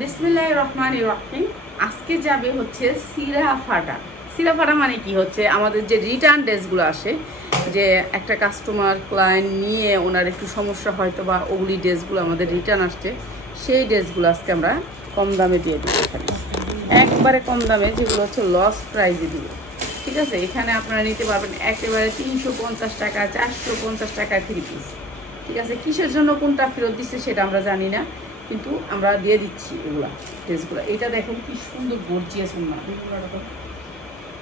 বিসমিল্লাহির রহমানির রহিম। আজকে যাবে হচ্ছে সিরা ফাটা। সিরা ফাটা মানে কি হচ্ছে আমাদের যে রিটার্ন ড্রেসগুলো আসে, যে একটা কাস্টমার ক্লায়েন্ট নিয়ে ওনার একটু সমস্যা হয়তো বা ওগুলি ড্রেসগুলো আমাদের রিটার্ন আসছে, সেই ড্রেসগুলো আজকে আমরা কম দামে দিয়ে দিই। এখানে একবারে কম দামে, যেগুলো হচ্ছে লস প্রাইজে দিব। ঠিক আছে, এখানে আপনারা নিতে পারবেন একেবারে 350 টাকা, 450 টাকায় 3 পিস। ঠিক আছে, কিসের জন্য কোনটা ফেরত দিচ্ছে সেটা আমরা জানি না, কিন্তু আমরা দিয়ে দিচ্ছি এগুলা ড্রেসগুলো। এটা দেখেন কি সুন্দর গর্জিয়াস উন্না,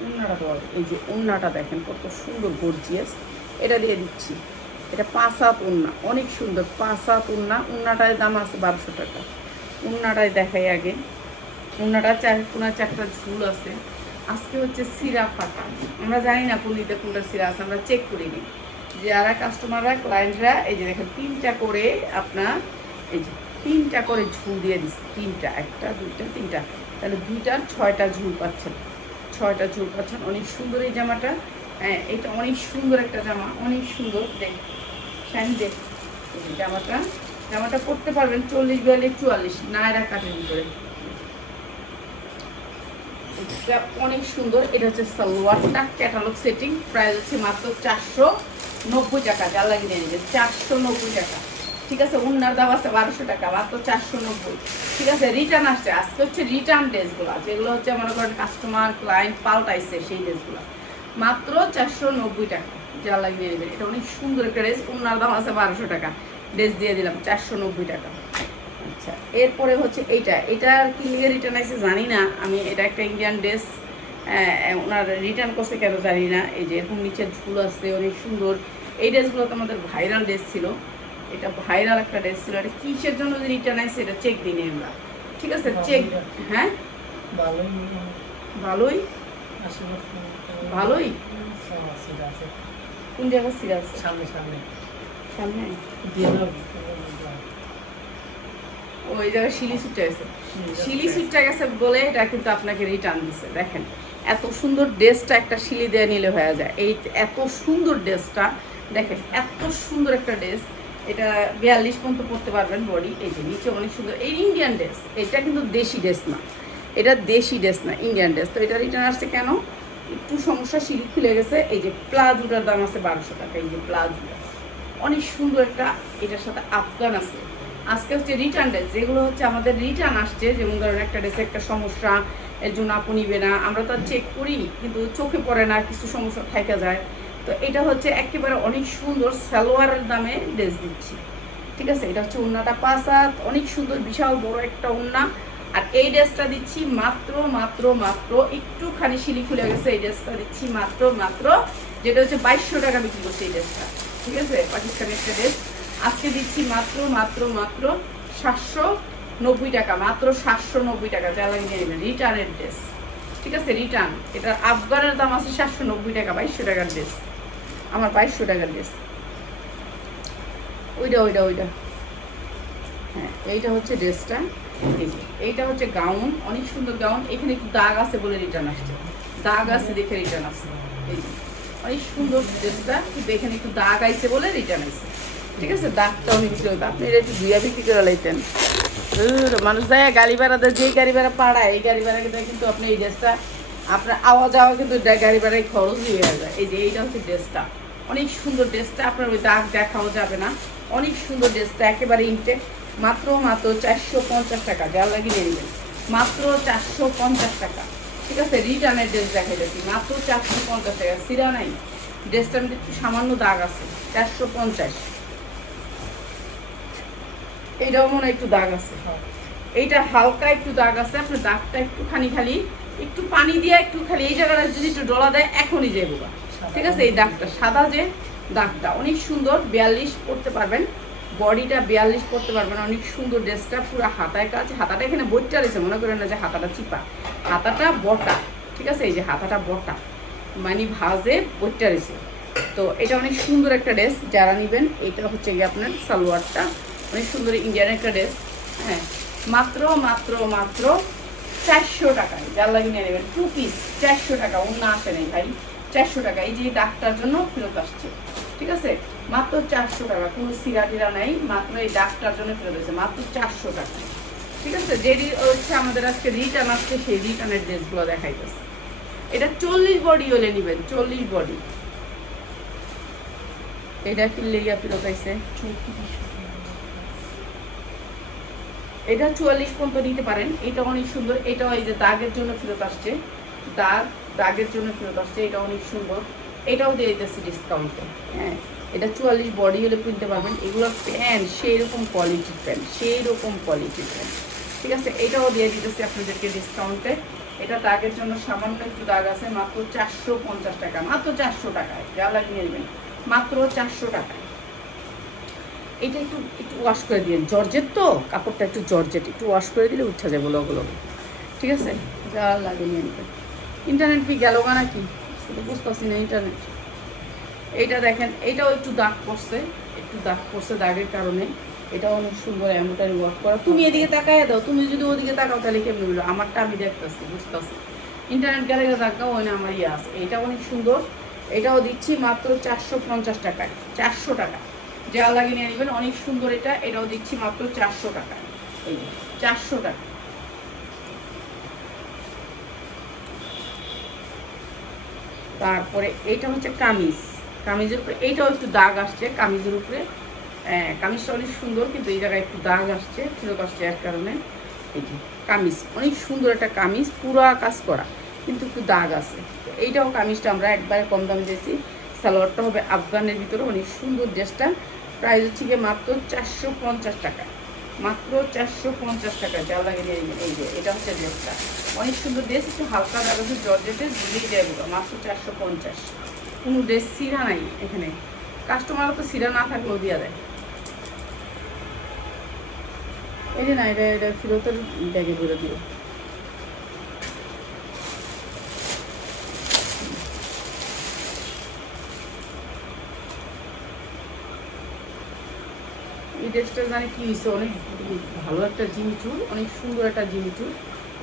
উন্নাটা তো এই যে উন্নাটা দেখেন কত সুন্দর গর্জিয়াস, এটা দিয়ে দিচ্ছি। এটা 5 হাত উন্না, অনেক সুন্দর 5 হাত উন্না। উন্নাটার দাম আছে 1200 টাকা। উন্নাটাই দেখাই আগে। উন্নাটা 4 ঝুল আছে। আজকে হচ্ছে সিরা ফাটা, আমরা জানি না কোনটা কোনটা সিরা আছে, আমরা চেক করি নি। যারা কাস্টমাররা ক্লায়েন্টরা এই যে দেখেন 3টা করে আপনার এই যে 3টা করে ঝুল দিয়ে দিচ্ছে। 3টা, 1টা 2টা 3টা, তাহলে 2টার 6টা ঝুল পাচ্ছেন। 6টা ঝুল পাচ্ছেন। অনেক সুন্দর এই জামাটা। হ্যাঁ, এটা অনেক সুন্দর একটা জামা, অনেক সুন্দর। দেখ শাইন দেখ জামাটা পরতে পারবেন 40, 42, 44 নায়রা কাটের ভিতরে। এটা অনেক সুন্দর। এটা হচ্ছে সালোয়ারটা, ক্যাটালগ সেটিং, প্রাইস হচ্ছে মাত্র 490 টাকা। যা লাগিয়ে নিয়ে নেবে 490 টাকা। ঠিক আছে, উন্নার দাম আছে 1200 টাকা, মাত্র 490। ঠিক আছে, রিটার্ন আসছে আজকে, হচ্ছে রিটার্ন ড্রেসগুলো, যেগুলো হচ্ছে মনে করেন কাস্টমার ক্লায়েন্ট পাল্টাইছে সেই ড্রেসগুলো, মাত্র 490 টাকা। যা লাগিয়ে নেবেন। এটা অনেক সুন্দর একটা ড্রেস, উন্নার দাম আছে 1200 টাকা, ড্রেস দিয়ে দিলাম 490 টাকা। আচ্ছা, এরপরে হচ্ছে এটার কি লিগে রিটার্ন আছে জানি না আমি। এটা একটা ইন্ডিয়ান ড্রেস, ওনার রিটার্ন করছে কেন জানি না। এই যে এরকম নিচে ঝুল আছে, অনেক সুন্দর। এই ড্রেসগুলো তো আমাদের ভাইরাল ড্রেস ছিল, এটা ভাইরাল একটা ড্রেস ছিল। এটা কিসের জন্য যে রিটার্ন আছে এটা চেক দিই আমরা। ঠিক আছে, চেক। হ্যাঁ, ভালোই ভালোই। কোন জায়গায় সিরা আছে? সামনে সামনে ওই জায়গায় শিলি সুটটা গেছে, শিলি সুটটা গেছে বলে এটা কিন্তু আপনাকে রিটার্ন দিচ্ছে। দেখেন এত সুন্দর ড্রেসটা একটা শিলি দিয়ে নিলে হয়ে যায়। এই এত সুন্দর ড্রেসটা দেখেন, এত সুন্দর একটা ড্রেস। এটা 42 পর্যন্ত পরতে পারবেন বডি। এই যে নিচে অনেক সুন্দর। এই ইন্ডিয়ান ড্রেস, এটা কিন্তু দেশি ড্রেস না, এটা দেশি ড্রেস না, ইন্ডিয়ান ড্রেস। তো এটা রিটার্ন আসছে কেন? একটু সমস্যা, শিলি খুলে গেছে। এই যে প্লাজোটার দাম আছে 1200 টাকা। এই যে প্লাজোটা অনেক সুন্দর একটা, এটার সাথে আফগান আছে। আজকে হচ্ছে রিটার্ন ড্রেস, যেগুলো হচ্ছে আমাদের রিটার্ন আসছে। যেমন ধরেন একটা ড্রেসে একটা সমস্যা, এর জন্য আপু নিবে না, আমরা তো চেক করি কিন্তু চোখে পড়ে না, কিছু সমস্যা থেকে যায়। তো এটা হচ্ছে একেবারে অনেক সুন্দর সালোয়ারের দামে ড্রেস দিচ্ছি। ঠিক আছে, এটা হচ্ছে উন্নাটা 5 হাত, অনেক সুন্দর বিশাল বড় একটা উন্না। আর এই ড্রেসটা দিচ্ছি মাত্র মাত্র মাত্র, একটুখানি শিলি খুলে গেছে, এই ড্রেসটা দিচ্ছি মাত্র মাত্র, যেটা হচ্ছে 2200 টাকা বিক্রি করছে এই ড্রেসটা। ঠিক আছে, পাকিস্তানি একটা ড্রেস। আজকে দিচ্ছি মাত্র মাত্র মাত্র 790 টাকা, মাত্র 790 টাকা। যা লাগিয়ে নেবেন, রিটার্নের ড্রেস। ঠিক আছে, রিটার্ন। এটার আফগানের দাম আছে 790 টাকা, 2200 টাকার ড্রেস। আমার 2200 টাকার ড্রেস। ওইটা হ্যাঁ, এইটা হচ্ছে ড্রেসটা। এইটা হচ্ছে গাউন, অনেক সুন্দর গাউন। এখানে একটু দাগ আছে বলে রিটার্ন আসছে, দাগ আছে দেখে রিটার্ন আসছে। এই অনেক সুন্দর ড্রেসটা, কিন্তু এখানে একটু দাগ আইছে বলে রিটার্ন আসছে। ঠিক আছে, দাগটা অনেক বিক্রি হতো, আপনি এটা একটু ধুয়া বিক্রি করে লাইতেন। মানুষ যায় গাড়ি ভাড়া দেয়, যেই গাড়ি ভাড়া পাড়ায় এই গাড়ি ভাড়া কিন্তু আপনি এই ড্রেসটা আপনার আওয়া যাওয়া কিন্তু গাড়ি ভাড়ায় খরচই হয়ে যায়। এই যে এইটা হচ্ছে ড্রেসটা, অনেক সুন্দর ড্রেসটা, আপনার ওই দাগ দেখাও যাবে না। অনেক সুন্দর ড্রেসটা, একেবারে ইনটেক। মাত্র মাত্র 450 টাকা। যা লাগিয়ে নেবেন, মাত্র 450 টাকা। ঠিক আছে, রিটার্নের ড্রেস দেখাই যাচ্ছি, মাত্র 450 টাকা। সিরা নাই, ড্রেসটার মধ্যে একটু সামান্য দাগ আছে, 450। এইটাও মনে হয় একটু দাগ আছে, এইটা হালকা একটু দাগ আছে। আপনার দাগটা একটুখানি খালি একটু পানি দিয়ে একটু খালি এই জায়গাটা যদি একটু ডলা দেয় এখনই যাবো। ঠিক আছে, এই দাগটা সাদা, যে দাগটা অনেক সুন্দর। 42 পরতে পারবেন, বডিটা 42 পরতে পারবেন। অনেক সুন্দর ড্রেসটা, পুরো হাতায় কাজ। হাতাটা এখানে বইটা রয়েছে, মনে করেন না যে হাতাটা চিপা, হাতাটা বটা। ঠিক আছে, এই যে হাতাটা বটা, মানে ভাজে বইটা রয়েছে। তো এটা অনেক সুন্দর একটা ড্রেস, যারা নেবেন। এটা হচ্ছে গিয়ে আপনার সালোয়ারটা, অনেক সুন্দর ইন্ডিয়ান একটা ড্রেস। হ্যাঁ, মাত্র মাত্র মাত্র 400 টাকায়। যার লাগিয়ে নিয়ে নেবেন 2 পিস, 400 টাকা। অন্য আসে নেই ভাই, 400 টাকা। এই যে ডাক্তার জন্য ফেরত আসছে। ঠিক আছে, মাত্র 400 টাকা, কোনো সিরা টিরা নাই, মাত্র এই ডাক্তার জন্য ফেরত আসছে, মাত্র 400 টাকা। ঠিক আছে, যেটি হচ্ছে আমাদের আজকে রিটার্ন আসছে সেই রিটার্নের ড্রেসগুলো দেখাইতেছে। এটা 40 বডি হলে নেবেন, 40 বডি। এটা কি লেগা ফেরত আইছে, এটা 44 পর্যন্ত নিতে পারেন। এটা অনেক সুন্দর, এটাও এই যে দাগের জন্য ফেরত আসছে, দাগের জন্য ফেরত আসছে, এটা অনেক সুন্দর। এটাও দিয়ে দিতেছি ডিসকাউন্টে। হ্যাঁ, এটা 44 বডি হলে কিনতে পারবেন। এগুলো প্যান্ট সেই রকম কোয়ালিটির প্যান্ট, সেই রকম কোয়ালিটির প্যান্ট। ঠিক আছে, এটাও দিয়ে দিতেছি আপনাদেরকে ডিসকাউন্টে। এটা দাগের জন্য সামান্য একটু দাগ আছে, মাত্র 450 টাকা, মাত্র 400 টাকায় যা লাগিয়ে নেবেন, মাত্র 400 টাকায়। এটা একটু একটু ওয়াশ করে দিন, জর্জেট তো কাপড়টা, একটু জর্জেট, একটু ওয়াশ করে দিলে উঠা যাবে ওগুলো। ঠিক আছে, যা লাগে নিয়ে নেবেন। ইন্টারনেট কি গেল গা নাকি সেটা বুঝতেছি না। ইন্টারনেট এইটা দেখেন, এটাও একটু দাগ পড়ছে, একটু দাগ পড়ছে দাগের কারণে। এটাও অনেক সুন্দর এমব্রয়ডারি ওয়ার্ক করা। তুমি এদিকে তাকায় দাও, তুমি যদি ওদিকে তাকাও তাহলে কেমন হলো? আমারটা আমি দেখতেছি, বুঝতেছি। ইন্টারনেট গেলে তাকাও, ওই না আমার ইয়ে আছে। এটা অনেক সুন্দর, এটাও দিচ্ছি মাত্র 450 টাকায়, 400 টাকা যা লাগিয়ে নিয়ে নেবেন। অনেক সুন্দর এটা, এটাও দিচ্ছি মাত্র 400 টাকায়, এই 400 টাকা। তারপরে এইটা হচ্ছে কামিজ, কামিজের উপরে এইটাও একটু দাগ আসছে কামিজের উপরে। কামিজটা অনেক সুন্দর, কিন্তু এই জায়গায় একটু দাগ আসছে, ফেরত আসছে এক কারণে। এই যে কামিজ, অনেক সুন্দর একটা কামিজ, পুরা কাজ করা, কিন্তু একটু দাগ আছে। এইটাও কামিজটা আমরা একবারে কম দামে দিয়েছি। সালোয়ারটা হবে আফগানের ভিতরে, অনেক সুন্দর ড্রেসটা। প্রাইস হচ্ছে গিয়ে মাত্র 450 টাকা, মাত্র 450 টাকা যা লাগে নিয়ে। এই যে এটা হচ্ছে ড্রেসটা, অনেক সুন্দর ড্রেস, একটু হালকা দাগ আছে, জর্জেটের ঝুলিয়ে দেবো, মাত্র 450। কোনো ড্রেস সিরা নাই এখানে, কাস্টমারও তো সিরা না থাকলেও দিয়া দেয়। এই যে না, এটা এটা ফিরতের ব্যাগে ভরে দিও। এই ড্রেসটা জানি কি হয়েছে, অনেক ভালো একটা জিমিচুর, অনেক সুন্দর একটা জিমিচুর।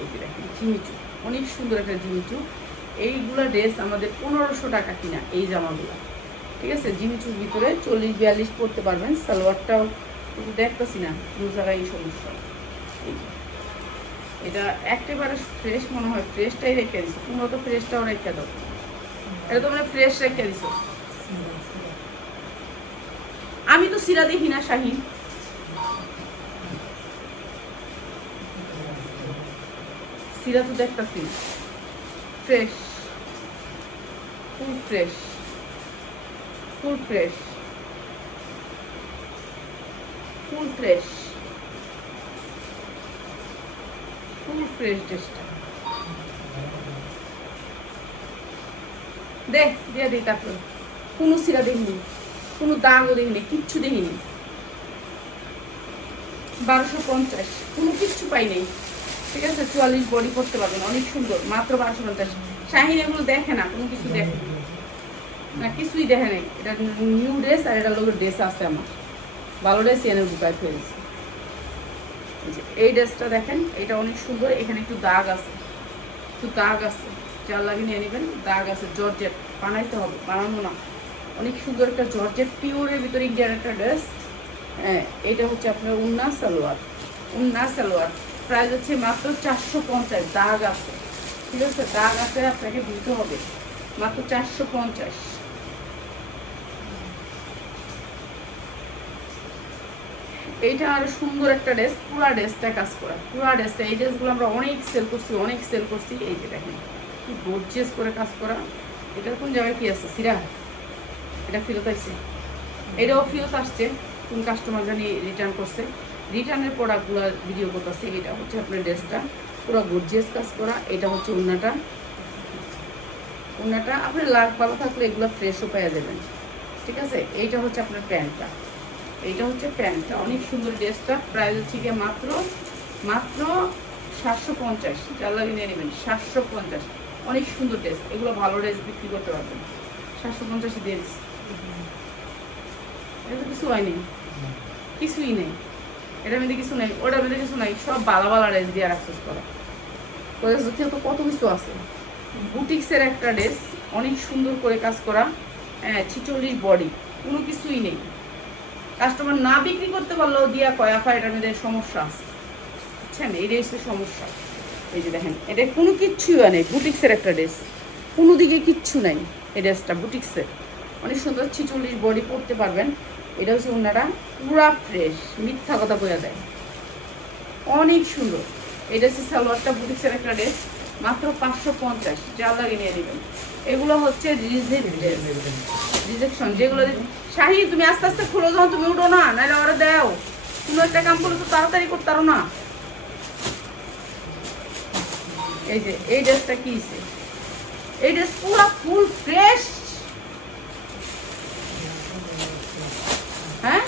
এই যে দেখেন জিমিচুর, অনেক সুন্দর একটা জিমিচুর। এইগুলো ড্রেস আমাদের 1500 টাকা কিনা এই জামাগুলো। ঠিক আছে, জিমিচুর ভিতরে 40-42 পরতে পারবেন। সালোয়ারটাও কিন্তু দেখতেছি না, দু জায়গায় এই সমস্যা। এটা একেবারে ফ্রেশ মনে হয়, ফ্রেশটাই রেখে দিছো, তোমরা তো ফ্রেশটাও রেখে দাও। এটা তো মানে ফ্রেশ রেখে দিছো। আমি তো সিরা দেখি না শাহিন, সিরা তো দেখতেছি fresh, full fresh, full fresh, full fresh, full fresh ড্রেসটা দেখ দিয়ে দিই। তারপর কোনো সিরা দেখিনি, কোনো দাগও দেখিনি, কিচ্ছু দেখিনি। 1250, কোনো কিচ্ছু পাই নেই। ঠিক আছে, 44 বডি করতে পারবেন, অনেক সুন্দর, মাত্র 1250। শাহিন এগুলো দেখে না, কোনো কিছু দেখে না, কিছুই দেখে নেই। এটা নিউ ড্রেস, আর এটা লোকের ড্রেস আছে আমার, ভালো ড্রেস এনে ঢুকায় ফেলেছি। এই ড্রেসটা দেখেন, এটা অনেক সুন্দর, এখানে একটু দাগ আছে, একটু দাগ আছে, চাল লাগিয়ে নিয়ে নেবেন। দাগ আছে, জর্জেট বানাইতে হবে, বানানো না। অনেক সুন্দর একটা জর্জেট পিওরের ভিতরে ইন্ডিয়ান একটা ড্রেস। হ্যাঁ, এটা হচ্ছে আপনার উন্না সালোয়ার, উন্না সালোয়ার। প্রাইস হচ্ছে মাত্র 450। দাগ আছে, ঠিক আছে, দাগ আছে, আপনাকে দিতে হবে, মাত্র 450। এইটা আরো সুন্দর একটা ড্রেস, পুরা ড্রেসটা কাজ করা, পুরা ড্রেসটা। এই ড্রেসগুলো আমরা অনেক সেল করছি, অনেক সেল করছি। এই যে দেখেন কি গর্জিয়াস করে কাজ করা। এটা কোন জায়গায় কি আছে সিরা, এটা ফেরত আসছে, এটাও ফেরত আসছে, কোন কাস্টমার জানি রিটার্ন করছে। রিটার্নের প্রোডাক্টগুলো ভিডিও করতেছে। এটা হচ্ছে আপনার ড্রেসটা, পুরো গর্জিয়াস কাজ করা। এটা হচ্ছে উন্নাটা, উন্নাটা আপনার লাভ ভালো থাকলে এগুলো ফ্রেশও পেয়ে যাবেন। ঠিক আছে, এইটা হচ্ছে আপনার প্যান্টটা, এইটা হচ্ছে প্যান্টটা, অনেক সুন্দর ড্রেসটা। প্রাইস হচ্ছে গিয়ে মাত্র মাত্র 750। যার লাগে নিয়ে নেবেন 750। অনেক সুন্দর ড্রেস, এগুলো ভালো ড্রেস বিক্রি করতে পারবেন। 750 ড্রেস, এটা তো কিছু হয়নি, কিছুই নেই এটার মধ্যে, কিছু নেই ওটার মধ্যে, কিছু নাই, সব বালা বালা ড্রেস দিয়ে রাখছিস করা। তো কত কিছু আছে। বুটিক্সের একটা ড্রেস, অনেক সুন্দর করে কাজ করা। হ্যাঁ, 46 বডি, কোনো কিছুই নেই। কাস্টমার না বিক্রি করতে পারলেও দিয়া কয় আফা এটার মধ্যে সমস্যা আছে। বুঝছেন? এইটাই হচ্ছে সমস্যা। এই যে দেখেন, এটা কোনো কিচ্ছুই নেই, বুটিক্সের একটা ড্রেস, কোনো দিকে কিচ্ছু নাই। এই ড্রেসটা বুটিক্সের, অনেক সুন্দর 46 বডি পরতে পারবেন। এটা হচ্ছে ওনারা পুরা ফ্রেশ, মিথ্যা কথা বোঝা যায়, অনেক সুন্দর। এটা হচ্ছে সালোয়ারটা, বুটিক্সের একটা ড্রেস, মাত্র 550, যা লাগে নিয়ে নেবেন। এগুলো হচ্ছে রিজেকশন, যেগুলো শাহি তুমি আস্তে আস্তে খুলে যাও, তুমি উঠো না, নাহলে ওরা দেও। কোনো একটা কাম করলে তো তাড়াতাড়ি করতে পারো না। এই যে এই ড্রেসটা কি, এই ড্রেস পুরো ফুল ফ্রেশ। হ্যাঁ,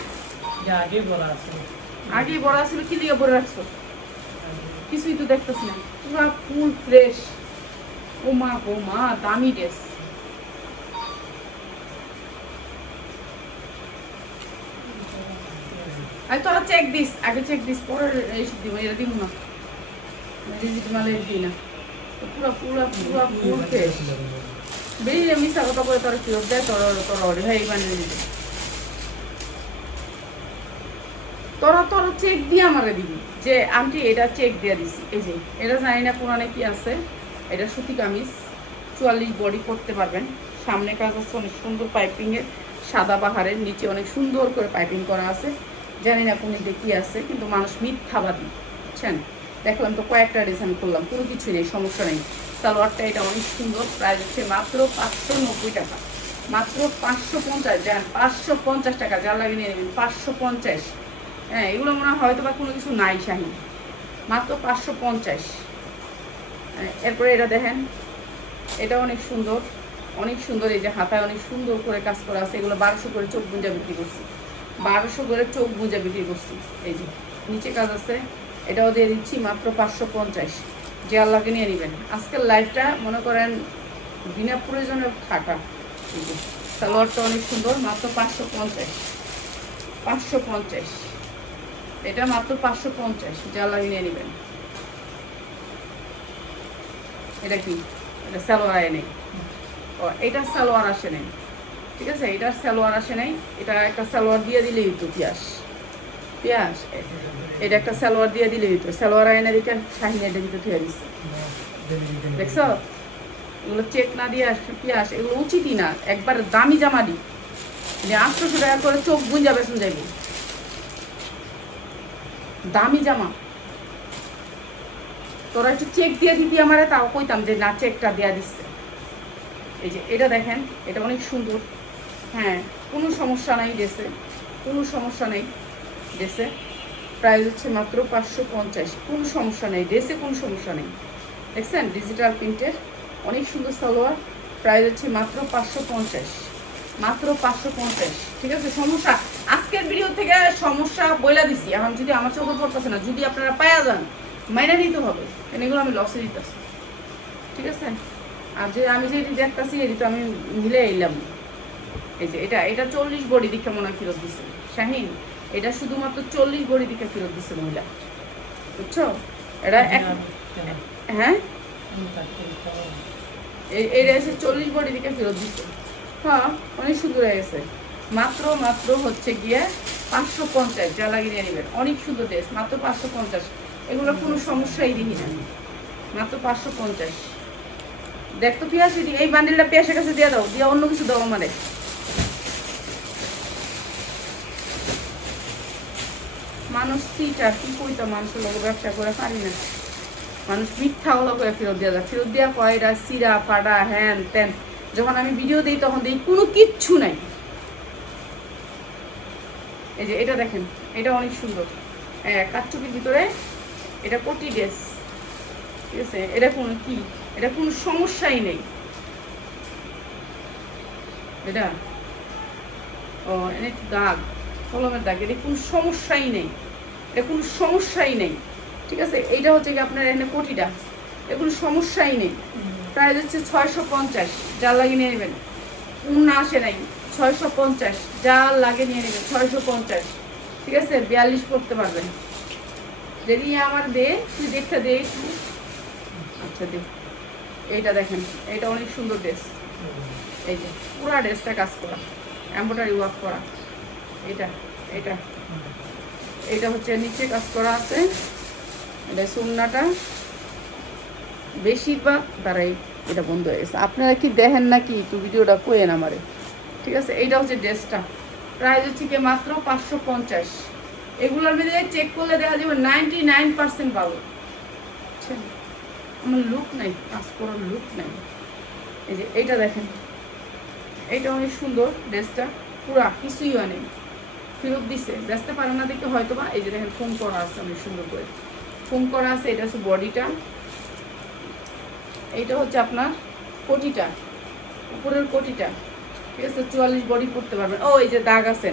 আগেই বড় ছিল, কি দিয়ে বড় রাখছো? কিছুই তো দেখতেছি না, পুরো ফুল ফ্রেশ। ও মা গো মা, দামি ড্রেস। আরে তোরা চেক দিস, আগে চেক দিস, পরে দিব, এটা দিব না, ডিজিটাল মালে দিই না। পুরো পুরো পুরো ফুল ফ্রেশ। বেরিয়ে মিশা কথা বলে তোরা ফেরত দেয়, তোরা তোরা ভাই বানিয়ে দিবে। তোরা তোরা চেক দিয়ে আমাকে দিবি যে আন্টি এটা চেক দিয়ে দিছি। এই যে এটা জানি না পুরানে কি আছে, এটা সুতি কামিজ, 44 বডি করতে পারবেন। সামনে কাজ আছে অনেক সুন্দর পাইপিংয়ের, সাদা বাহারের, নিচে অনেক সুন্দর করে পাইপিং করা আছে। জানি না কোন দিকে কী আছে, কিন্তু মানুষ মিথ্যাবাদী, বুঝছেন? দেখলাম তো কয়েকটা ডিজাইন করলাম, কোনো কিছু নেই, সমস্যা নেই। সালোয়ারটা এটা অনেক সুন্দর, প্রাইস হচ্ছে মাত্র 590 টাকা, মাত্র 550। দেন 550 টাকা, যা লাগে নিয়ে নেবেন 550। হ্যাঁ, এগুলো মনে হয় হয়তো বা কোনো কিছু নাই শাহিন, মাত্র 550। এরপরে এটা দেখেন, এটা অনেক সুন্দর, অনেক সুন্দর। এই যে হাতায় অনেক সুন্দর করে কাজ করা আছে। এগুলো 1200 করে চোখ গুঁজা বিক্রি করছি, 1200 করে চোখ গুঁজা বিক্রি করছি। এই যে নিচে কাজ আছে, এটাও দিয়ে দিচ্ছি মাত্র 550। যে আল্লাহকে নিয়ে নেবেন। আজকের লাইফটা মনে করেন বিনা প্রয়োজনে থাকা। এই যে সালোয়ারটা অনেক সুন্দর, মাত্র 550, 550। এটা মাত্র 550, যা আল্লাহকে নিয়ে নেবেন। এটা কি, এটা সালোয়ার আয় নেই, ও এটা সালোয়ার আসে নাই, ঠিক আছে, এটার সালোয়ার আসে নাই। এটা একটা সালোয়ার দিয়ে দিলেই তো পিয়াস পিয়াস, এটা একটা সালোয়ার দিয়ে দিলেই তো। সালোয়ার আয়না দিকে শাহিন এটা দিতে থুয়ে দিচ্ছে, দেখছো? এগুলো চেক না দিয়ে আসবে পিয়াস, এগুলো উচিতই না। একবার দামি জামা দিই, 800 টাকা করে চোখ গুঞ্জা বেসন যাইব, দামি জামা। তোরা একটু চেক দিয়ে দিতি আমারে, তাও কইতাম যে না, চেকটা দেওয়া দিচ্ছে। এই যে এটা দেখেন, এটা অনেক সুন্দর। হ্যাঁ, কোনো সমস্যা নাই ড্রেসে, কোনো সমস্যা নেই ড্রেসে। প্রাইস হচ্ছে মাত্র 550, কোনো সমস্যা নেই ড্রেসে, কোনো সমস্যা নেই। দেখছেন, ডিজিটাল প্রিন্টের অনেক সুন্দর সালোয়ার, প্রাইস হচ্ছে মাত্র 550, মাত্র 550। ঠিক আছে, সমস্যা আজকের ভিডিও থেকে সমস্যা বইলা দিছি। এখন যদি আমার চোখে পড়তেছে না, যদি আপনারা পায়া যান, মাইনা নিতে হবে, কারণ এগুলো আমি লসে দিতেছি, ঠিক আছে? আর যে আমি যে দেখতেছি, এটি তো আমি মিলে এলাম। এই যে এটা 40 বডি দিকে মনে হয় ফেরত দিচ্ছে শাহিন, এটা শুধুমাত্র 40 বডি দিকে ফেরত দিচ্ছে মহিলা, বুঝছো? এটা হ্যাঁ, এটা এসে 40 বডি দিকে ফেরত দিচ্ছে। হ্যাঁ, অনেক সুন্দর হয়ে গেছে। মাত্র মাত্র হচ্ছে গিয়ে 550, যা লাগিয়ে নিয়ে নেবেন। অনেক সুন্দর ড্রেস, মাত্র 550। এগুলো কোনো সমস্যাই দেখি না, মাত্র 550। দেখতো পিয়াস, এই বান্ডিলটা পিয়াসের কাছে দিয়ে দাও, দিয়ে অন্য কিছু দাও আমাদের। মানুষ সিটার, কি কইতো, মানুষের লোক ব্যবসা করে পারি না। মানুষ মিথ্যা হলো করে ফেরত দেওয়া যায়, ফেরত দেওয়া কয়টা সিরা ফাটা হ্যান ত্যান। যখন আমি ভিডিও দিই তখন দিই কোনো কিচ্ছু নাই। এই যে এটা দেখেন, এটা অনেক সুন্দর, কাচ্চুপির ভিতরে, এটা কোটি ড্রেস, ঠিক আছে? এটা কোনো কি, এটা কোনো সমস্যাই নেই। এটা ও এনে দাগ, কলমের দাগ, এটা কোনো সমস্যাই নেই, এটা কোনো সমস্যাই নেই, ঠিক আছে? এইটা হচ্ছে কি আপনার এখানে কোটিটা, এটা কোনো সমস্যাই নেই। প্রাইস হচ্ছে 650, যা লাগে নিয়ে নেবেন। না আসে নাই, 650, যা লাগে নিয়ে নেবেন, 650, ঠিক আছে? 42 পড়তে পারবেন। যদি আমার দে, তুই দেখতে দে একটু, আচ্ছা দে। এইটা দেখেন, এটা অনেক সুন্দর ড্রেস। এই যে পুরা ড্রেসটা কাজ করা, এমব্রয়ডারি ওয়ার্ক করা। এটা এটা এটা হচ্ছে নিচে কাজ করা আছে, এটা সুন্নাটা বেশিরভাগ তারাই এটা বন্ধ হয়ে গেছে। আপনারা কি দেখেন নাকি একটু ভিডিওটা কোয়েন আমারে, ঠিক আছে। এইটা হচ্ছে ড্রেসটা, প্রাইস হচ্ছে কি মাত্র 550। এগুলোর মধ্যে চেক করলে দেখা যাবে 99% ভালো। আমার লুক নাই, কাজ করার লুক নাই। এই যে এইটা দেখেন, এইটা অনেক সুন্দর ড্রেসটা, পুরা কিছুই অনেক ফেরত দিছে, বেচতে পারে না দেখে হয়তো বা। এই যে দেখেন ফোম করা আছে অনেক সুন্দর করে, ফোম করা আছে। এটা হচ্ছে বডিটা, এইটা হচ্ছে আপনার কোটিটা, উপরের কোটিটা, ঠিক আছে। 44 বডি পরতে পারবেন। ও এই যে দাগ আছে,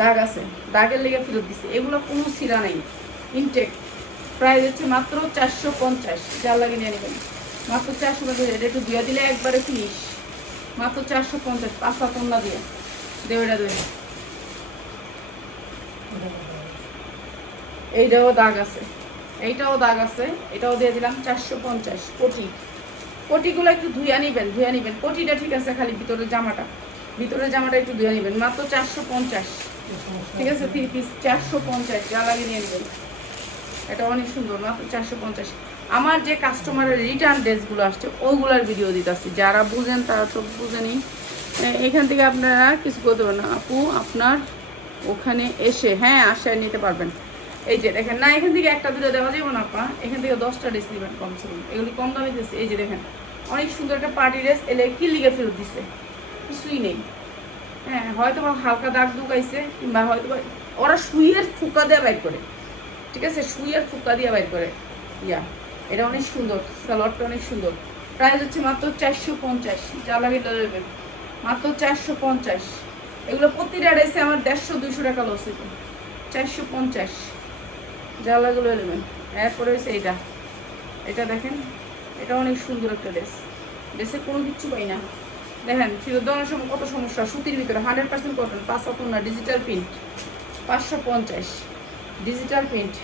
দাগ আছে, দাগের লেগে ফেরত দিচ্ছে। এগুলো কোনো ছিঁড়া নাই, ইনটেক। প্রাইস হচ্ছে মাত্র 450, যা লাগে নিয়ে নেবেন মাত্র 450। এটা একটু ধুয়ে দিলে একবারে ফিনিশ, মাত্র 450। 5 কন্যা দিয়ে দেও, এটা দেবে। এইটাও দাগ আছে, এইটাও দাগ আছে, এটাও দিয়ে দিলাম 450। কোটি, কোটিগুলো একটু ধুয়ে নিবেন, ধুয়ে নিবেন। কোটিটা ঠিক আছে, খালি ভিতরের জামাটা, ভিতরের জামাটা একটু ধুয়ে নিবেন। মাত্র 450, ঠিক আছে। 3 পিস 450, যা লাগে নিয়ে নেবেন। এটা অনেক সুন্দর, মাত্র 450। আমার যে কাস্টমারের রিটার্ন ড্রেসগুলো আসছে ওগুলার ভিডিও দিতেছি, যারা বুঝেন তারা তো বুঝেনি। এখান থেকে আপনারা কিছু করতে পারেন না আপু, আপনার ওখানে এসে হ্যাঁ আশায় নিতে পারবেন। এই যে দেখেন না, এখান থেকে একটা দুটো দেওয়া যাবে না আপা, এখান থেকে 10টা ড্রেস নেবেন কমসে কম, এগুলি কম দামে দিচ্ছে। এই যে দেখেন অনেক সুন্দর একটা পার্টি ড্রেস, এলে কি লিগে ফেরত দিচ্ছে, কিছুই নেই। হ্যাঁ হয়তো বা হালকা দাগ ঢুকাইছে, কিংবা হয়তো ওরা সুইয়ের ফুকা দেওয়া বাইর করে, ঠিক আছে, সুইয়ের ফুকা দিয়ে বাইর করে। ইয়া এটা অনেক সুন্দর, সালোয়ারটা অনেক সুন্দর। প্রাইস হচ্ছে মাত্র 450, যা লাগে নেবেন মাত্র 450। এগুলো প্রতিটা ড্রেসে আমার 150-200 টাকা লস হইতো। 450, যা লাগলো নেবেন। এরপরে হচ্ছে এইটা, এটা দেখেন, এটা অনেক সুন্দর একটা ড্রেস, ড্রেসে কোনো কিচ্ছু পাই না। দেখেন ফেরত দেওয়ার সময় কত সমস্যা, সুতির ভিতরে 100% কটন, 5 না ডিজিটাল প্রিন্ট। 550 ডিজিটাল প্রিন্ট,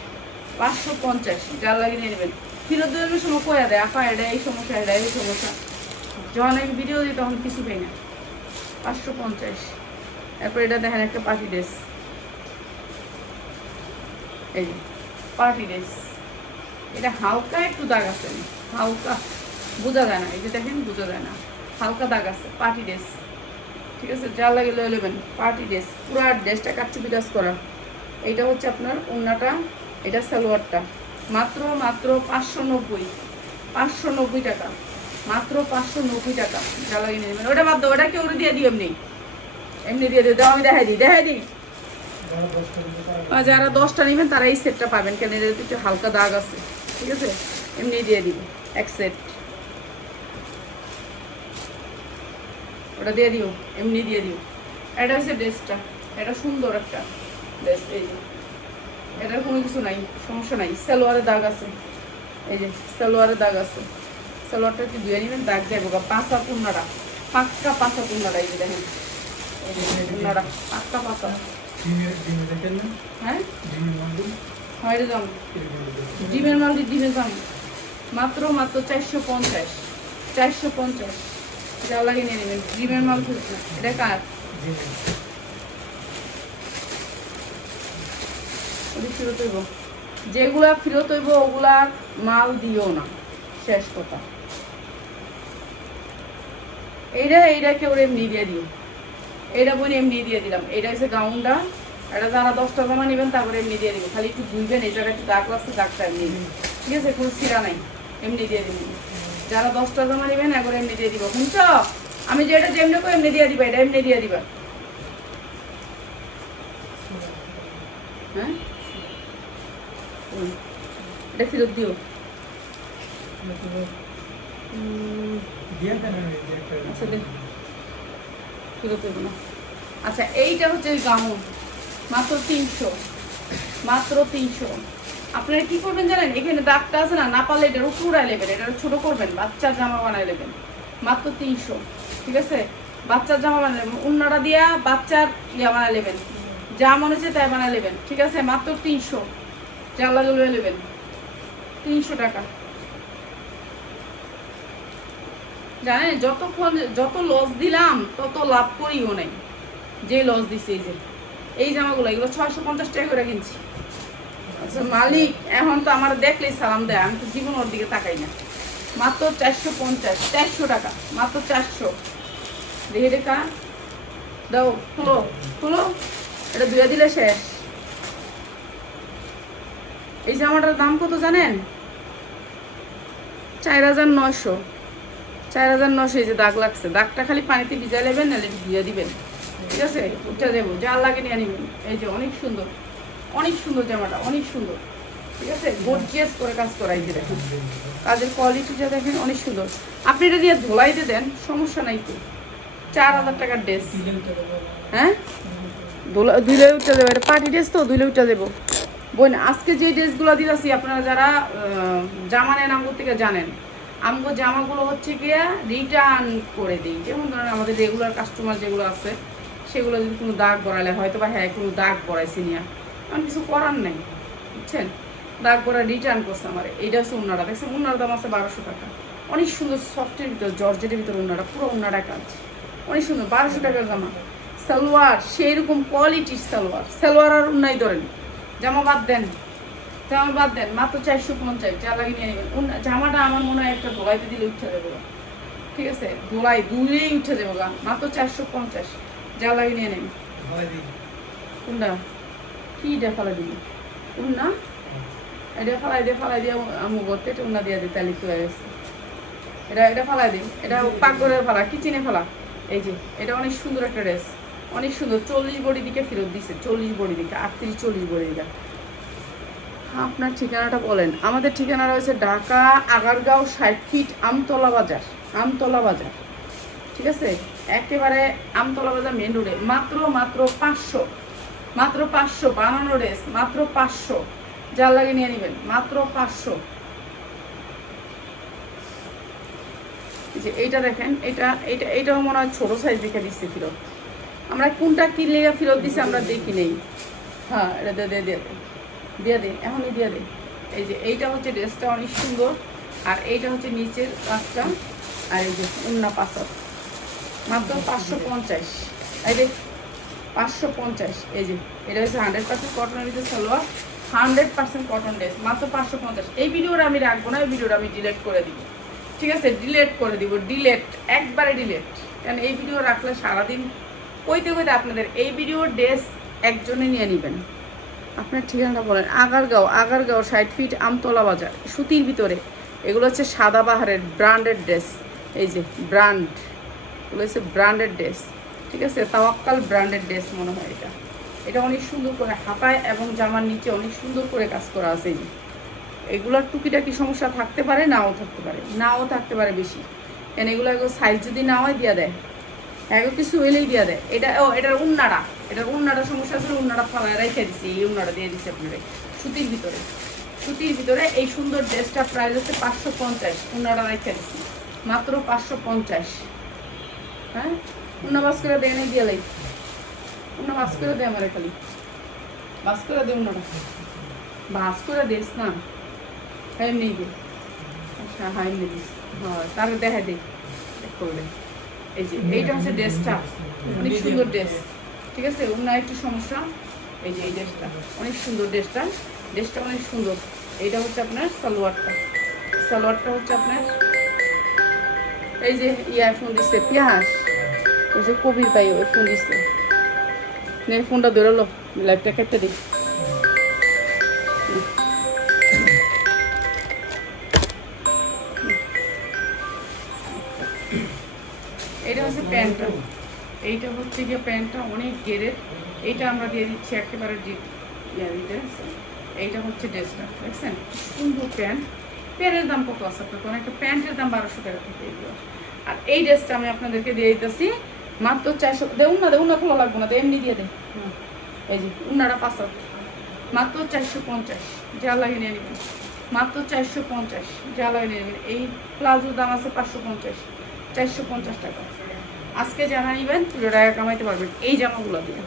550, যা লাগিয়ে নেবেন। ফেরত দেওয়ার সময় কয়া দেয় আপা এটা এই সমস্যা, এটা এই সমস্যা, যখন আমি ভিডিও দিই তখন কিছু পাই না। 550। এরপর এটা দেখেন একটা পার্টি ড্রেস, এই পার্টি ড্রেস, এটা হালকা একটু দাগ আছে, হালকা বোঝা যায় না, এই যে দেখেন বোঝা যায় না, হালকা দাগ আছে। পার্টি ড্রেস, ঠিক আছে, যা লাগে লয়ে নেবেন। পার্টি ড্রেস, পুরো ড্রেসটা কাচ্চি বিকাশ করা। এইটা হচ্ছে আপনার ওড়নাটা, এটা সালোয়ারটা। মাত্র 590, 590 টাকা, মাত্র 590 টাকা, যা লাগে নিয়ে নেবেন। ওটা বাদ দাও, ওটা কেউ দিয়ে দিই, এমনি এমনি দিয়ে দিও, আমি দেখাই দিই। যারা 10টা নেবেন তারা এই সেটটা পাবেন, কেন এটা একটু হালকা দাগ আছে, ঠিক আছে, এমনি দিয়ে দিব এক সেট। ওটা দিয়ে দিও, এমনি দিয়ে দিও। এটা হচ্ছে ড্রেসটা, এটা সুন্দর একটা ড্রেস। এই যে এটার কোনো কিছু নাই, সমস্যা নাই। সালোয়ারের দাগ আছে, এই যে সালোয়ারের দাগ আছে, সালোয়ারটা একটু ধুয়ে নেবেন, দাগ যাবো। 5 পূর্ণাটা পাক্কা, 5 পূর্ণাটা, এই যে দেখেন, এই যে পূর্ণাটা পাক্কা 5। হ্যাঁ হয় রে দাম, ডিমের মাল ডিমের দাম মাত্র 450, 450, যা লাগে নিয়ে নেবেন। ডিমের মাল খুঁজছে, এটা কার ফেরত হইব, যেগুলা ফেরত হইব ওগুলা মাল দিও না, শেষ কথা। এইটা কেউ এমনি দিয়ে দিও, এইটা বোন এমনি দিয়ে দিলাম। এইটা হচ্ছে গাউনটা, এটা যারা 10টা জামা নেবেন তারপরে এমনি দিয়ে দিব, খালি একটু ধুইবেন, এই জায়গায় একটু দাগ লাগছে, দাগটা এমনি, ঠিক আছে, কোনো ছিঁড়া নাই, এমনি দিয়ে দিব। যারা 10টা জামা নেবেন একবার এমনি দিয়ে দিব, শুনছ, আমি যে এটা যেমনি করি এমনি দিয়ে দিবা, এটা এমনি দিয়ে দিবা। হ্যাঁ এটা ফেরত দিও। আচ্ছা দেখ ফেরত দেবো না। আচ্ছা এইটা হচ্ছে গাউন, মাত্র 300, মাত্র 300। আপনারা কি করবেন জানেন, এখানে দাগটা আছে না, না পারলে এটার উপরে নেবেন, এটা ছোট করবেন, বাচ্চার জামা বানায় নেবেন। মাত্র 300, ঠিক আছে, বাচ্চার জামা বানায় নেবেন, উন্নাটা দিয়া বাচ্চার ইয়া বানায় নেবেন, যা মনে হচ্ছে তাই বানায় নেবেন, ঠিক আছে। মাত্র 300, যা লাগলে নেবেন, 300 টাকা। জানেন যতক্ষণ যত লস দিলাম তত লাভ করিও নাই, যে লস দিছে। এই যে এই জামাগুলো, এগুলো 650 টাকা করে কিনছি, আচ্ছা মালিক এখন তো আমার দেখলেই সালাম দেয়, আমি তো জীবন ওর দিকে তাকাই না। মাত্র 450, 400 টাকা, মাত্র 400। দেখে দেখা দাও, খুলো খুলো, এটা ধুয়ে দিলে শেষ। এই জামাটার দাম কত জানেন? 4900, 4900। এই যে দাগ লাগছে, দাগটা খালি পানিতে ভিজাই নেবেন, নাহলে ধুয়ে দিবেন, ঠিক আছে? উঠে দেবো, যার লাগে নিয়ে নেবেন। এই যে অনেক সুন্দর, অনেক সুন্দর জামাটা, অনেক সুন্দর, ঠিক আছে? গর্জিয়াস করে কাজ করাই যে দেখেন, কাজের কোয়ালিটিটা দেখেন অনেক সুন্দর। আপনি এটা দিয়ে ধোলাইতে দেন, সমস্যা নাই তো। 4000 টাকার ড্রেস। হ্যাঁ, ধুলে উঠে দেবো, এটা পার্টি ড্রেস তো, ধুলে উঠে দেবো। বোন আজকে যে ড্রেসগুলো দিতেছি, আপনারা যারা জামা নেন আমগো থেকে জানেন, আমগো জামাগুলো হচ্ছে গিয়া রিটার্ন করে দিই। যেমন ধরেন আমাদের রেগুলার কাস্টমার যেগুলো আছে, সেগুলো যদি কোনো দাগ পড়ালে হয়তো বা হ্যাঁ কোনো দাগ পড়াইছি নিয়ে, কারণ কিছু করার নেই, বুঝছেন? দাগ পড়া রিটার্ন করছে আমার। এইটা হচ্ছে উন্নাটা, দেখছেন? উন্নার দাম আছে 1200 টাকা। অনেক সুন্দর সফটের ভিতর, জর্জেটের ভিতর উন্নাটা, পুরো উন্নাটা কাজ অনেক সুন্দর। 1200 টাকার জামা। সালোয়ার সেই রকম কোয়ালিটির সালোয়ার, সালোয়ার আর উন্নাই ধরেন। জামা বাদ দেন, জামা বাদ দেন, মাত্র 450। যা লাগে নিয়ে নেবেন। জামাটা আমার মনে হয় একটা ধোলাইতে দিলে উঠে যাবে, ঠিক আছে? দুলেই উঠে যাবো গা, মাত্র 450। যা লাগে নিয়ে নেবেন। কোনটা কি ফালাই দিবি? উন্না এটা ফালাই দিয়ে আমু করতে, এটা উন্না দিয়ে দিই, তাহলে কি হয়ে গেছে? এটা ফালাই দিই, এটা পাকঘরে ফালা, কিচেনে ফালা। এই যে এটা অনেক সুন্দর একটা ড্রেস, অনেক সুন্দর। 40 বডি দিকে ফেরত দিছে, 40 বডি দিকে, 38-40 বডি দিকে। আপনার ঠিকানাটা বলেন। আমাদের ঠিকানা রয়েছে ঢাকা আগারগাঁও 60 ফিট আমতলা বাজার, আমতলা বাজার, ঠিক আছে? একেবারে আমতলা বাজার মেন রোডে। মাত্র 500, মাত্র 500 বানানো ড্রেস, মাত্র 500। যার লাগে নিয়ে নেবেন, মাত্র 500। যে এইটা দেখেন, এইটাও মনে হয় ছোটো সাইজ দেখে দিচ্ছে ফেরত। আমরা কোনটা কিনলে ফেরত দিচ্ছি আমরা দেখি নেই। হ্যাঁ, এটা দিয়ে দে, এখনই দিয়ে দে। এই যে এইটা হচ্ছে ড্রেসটা অনেক সুন্দর, আর এইটা হচ্ছে নিচের কাজটা, আর এই যে উন্না পাঁচা, মাত্র 550। এই যে 550। এই যে এটা হচ্ছে 100% কটনের ভিতরে সালোয়ার, 100% কটন ড্রেস, মাত্র 550। এই ভিডিওটা আমি রাখবো না, এই ভিডিওটা আমি ডিলেট করে দিব, ঠিক আছে? ডিলেট করে দিব, ডিলেট, একবারে ডিলেট। কারণ এই ভিডিও রাখলে সারাদিন কইতে আপনাদের এই ভিডিওর ড্রেস একজনে নিয়ে নেবেন। আপনার ঠিকানাটা বলেন। আগারগাঁও 60 ফিট আমতলা বাজার, সুতির ভিতরে। এগুলো হচ্ছে সাদাবাহারের ব্র্যান্ডেড ড্রেস। এই যে ব্র্যান্ড, এগুলো হচ্ছে ব্র্যান্ডেড ড্রেস, ঠিক আছে? তাওয়াক্কাল ব্র্যান্ডেড ড্রেস মনে হয় এটা। এটা অনেক সুন্দর করে হাতায় এবং জামার নিচে অনেক সুন্দর করে কাজ করা আছে। এই যে এগুলোর টুকিটাকি সমস্যা থাকতে পারে, নাও থাকতে পারে বেশি। কেন এগুলো সাইজ যদি না হয় দিয়ে দেয়, এগুলো কিছু হইলেই দিয়ে দেয়। এটার উন্নাটা সমস্যা আছে, উন্নাটা ফালায় রেখে দিচ্ছি, এই উন্নাটা দিয়ে দিচ্ছি আপনারা। সুতির ভিতরে এই সুন্দর ড্রেসটা প্রাইস হচ্ছে 550। উন্নাটা রেখে দিচ্ছি, মাত্র 550। হ্যাঁ, উন্না বাস করে দেয়, দিয়ে লাই, উন্না বাস করে দেয় আমার, খালি বাস করে দে, উন্নাটা বাস করে দিস না, এমনি দে। আচ্ছা, হ্যাঁ এমনি দিস, হ্যাঁ তাহলে দেখা দিই করবে। এই যে এইটা হচ্ছে ড্রেসটা, অনেক সুন্দর ড্রেস, ঠিক আছে? উন্না একটু সমস্যা। এই যে এই ড্রেসটা অনেক সুন্দর, ড্রেসটা অনেক সুন্দর। এইটা হচ্ছে আপনার সালোয়ারটা হচ্ছে আপনার। এই যে ফোন দিচ্ছে পিয়াস, ওই যে কবির ভাই ওই ফোন দিচ্ছে, ফোনটা ধরে লো, লাইভটা কেটে দিই। এটা হচ্ছে প্যান্টটা, এইটা হচ্ছে গিয়ে প্যান্টটা অনেক গেরের। এইটা আমরা দিয়ে দিচ্ছি একেবারে দিতে। এইটা হচ্ছে ড্রেসটা, দেখছেন? সুন্দর প্যান্টের দাম কত আছে আপনার? একটা প্যান্টের দাম 1200 টাকা থেকে। আর এই ড্রেসটা আমি আপনাদেরকে দিয়ে দিতেছি মাত্র 400। দেউন না খোলা লাগবো না, এমনি দিয়ে দেয়। এই যে উন্নাটা পাঁচা, মাত্র 450। যা লাগে নিয়ে নেবেন, মাত্র 450। যা লাগে নিয়ে নেবেন। এই প্লাজোর দাম আছে 550, 450 টাকা। আজকে যারা নেবেন 2 টাকা কামাইতে পারবেন এই জামাগুলো দিয়ে,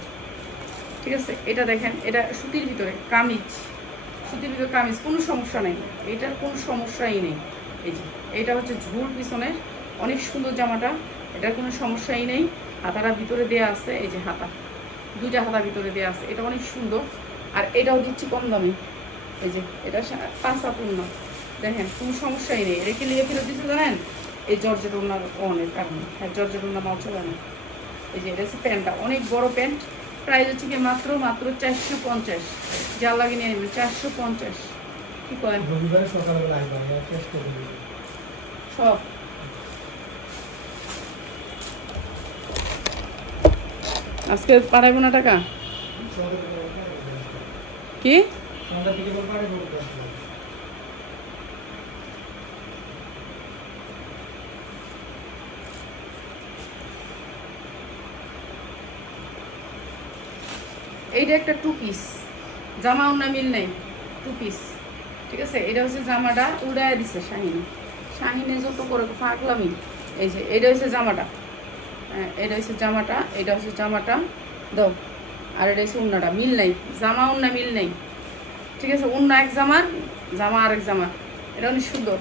ঠিক আছে? এটা দেখেন, এটা সুতির ভিতরে কামিজ, কোনো সমস্যা নেই, এটার কোনো সমস্যাই নেই। এই যে এটা হচ্ছে ঝুল পিছনের, অনেক সুন্দর জামাটা, এটার কোনো সমস্যাই নেই। হাতাটা ভিতরে দেওয়া আছে, এই যে হাতা, 2টা হাতা ভিতরে দেওয়া আছে, এটা অনেক সুন্দর। আর এটাও দিচ্ছি কম দামে, এই যে এটা 5 হাত ওড়না, দেখেন কোনো সমস্যাই নেই। রেখে লিয়ে ফেরত দিতে জানেন এই জর্জেট ওড়নার অনেক কারণে, হ্যাঁ জর্জেট ওড়না নাও চলে না। এই যে এটা হচ্ছে প্যান্টটা, অনেক বড় প্যান্ট, প্রাইস হচ্ছে কি মাত্র 450, যা লাগে নিয়ে নেবেন 450। কি করেন সব আজকে পাঠাইব না টাকা কি এইটা একটা 2 পিস জামা, ওনা মিল নেই, 2 পিস, ঠিক আছে। এটা হচ্ছে জামাটা উড়ায় দিছে শাহিনে যত করে ফাঁকলামি। এই যে এটা হচ্ছে জামাটা, হ্যাঁ এটা হচ্ছে জামাটা, এটা হচ্ছে জামাটা দাও, আর এটা হচ্ছে উন্নাটা, মিল নেই, জামা উন্না মিল নেই, ঠিক আছে। উন্না এক জামার, জামা আরেক জামার। এটা অনেক সুন্দর,